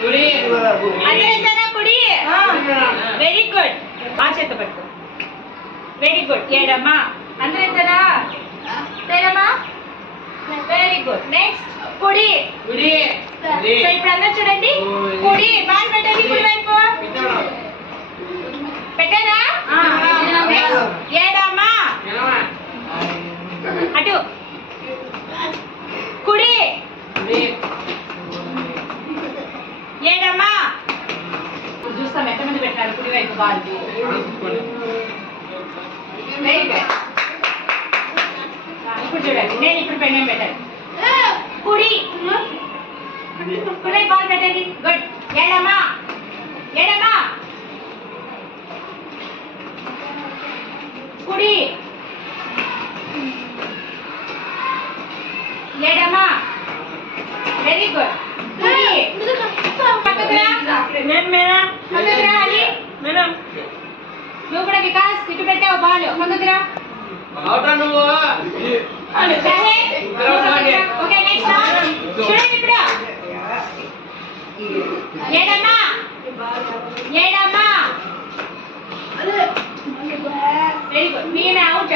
కుడి very good ఆ చేత పట్టుకో వెరీ గుడ్ ఏడమ్మా అందరూ ఎంతనా తేరమ్మా వెరీ గుడ్ నెక్స్ట్ కుడి సో ఇప్పుడు అందరూ చూడండి కుడి బాల్ పెట్టండి కుడి వైపు పెట్టారా ఏడమ్మా అటు కుడి ఏడమ్మా చూస్తాం ఎంతమంది పెట్టారు కుడి వైపు బాల్ వెరీ గుడ్ ఇప్పుడు చూడండి నేను ఇప్పుడు పెండం పెట్టాను కుడి కుడి బాల్ పెట్టండి గుడ్ ఏడమ్మా ఏడమ్మా కుడి ఏడమ్మా వెరీ గుడ్ కుడి నువ్వు కూడా వికాస్ ఇటు పెట్టావు బాల్ పక్కకురా ఓకే నెక్స్ట్ చూడండి ఇప్పుడు ఏడమ్మా ఏడమ్మా వెరీ గుడ్ మీ అవుట్